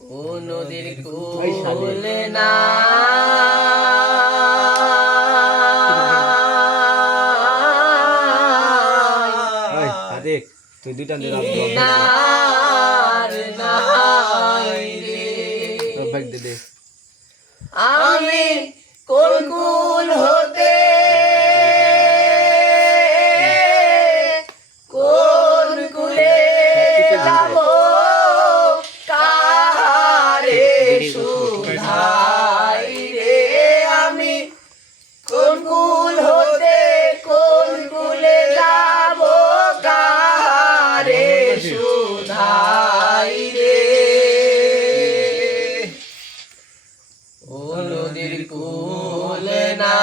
ও নদীর কূল না দেখ তুই দুইটা দিন আমি কোন কুল হতে কোন কুলে যাব কারে সুধাই রে আমি কোন কুল হতে কোন কুলে যাব কারে সুধাই রে ও নদীর কূল না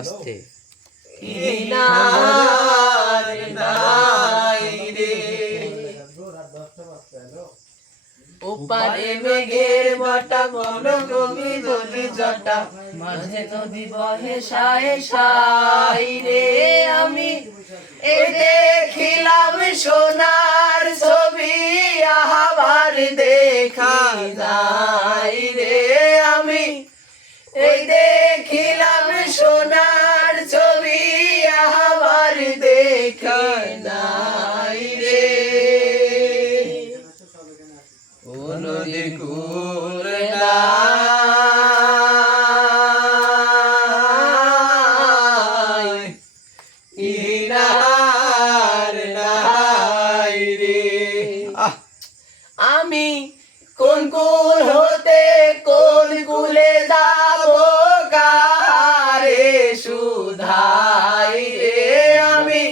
আস্তে কিনার নাই রে ওপারে মেঘের বাটা বন কবি দলি জটা মাঝে নদী বহে সায় সাই রে আমি এ দেখিলাম সোনার ছবি আবার দেখা যায় রে আমি এই দেখিলাম সোনার ছবি আবার দেখা নাই রে ও নদীর কূল না কিনার নাই রে আমি কোন কুল হতে কোন কুলে যাব কারে সুধাই রে আমি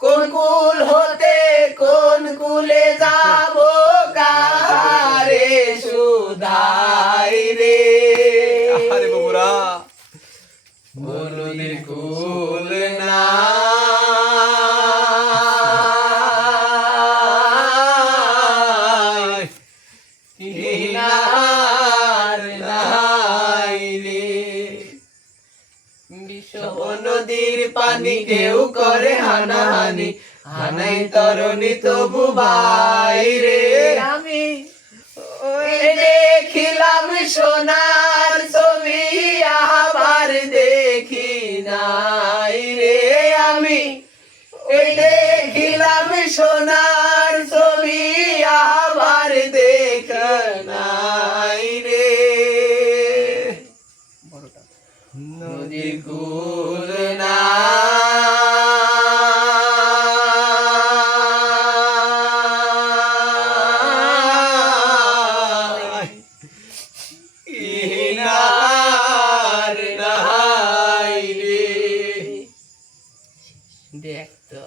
কোন কুল হতে কোন কুলে যাব কারে সুধাই রে আরে বাবুরা নদীর কূল না কিনার নাই রে বিশ্ব নদীর পানি কেউ করে হানাহানি হানাই তরুণী তবু বাইরে আমি দেখিলাম সোনার ছবি আবার দেখি নাই রে আমি দেখিলাম সোনার ছবি আবার দেখ নাই রে নদীর কূল না কিনার নাই রে দেখ তো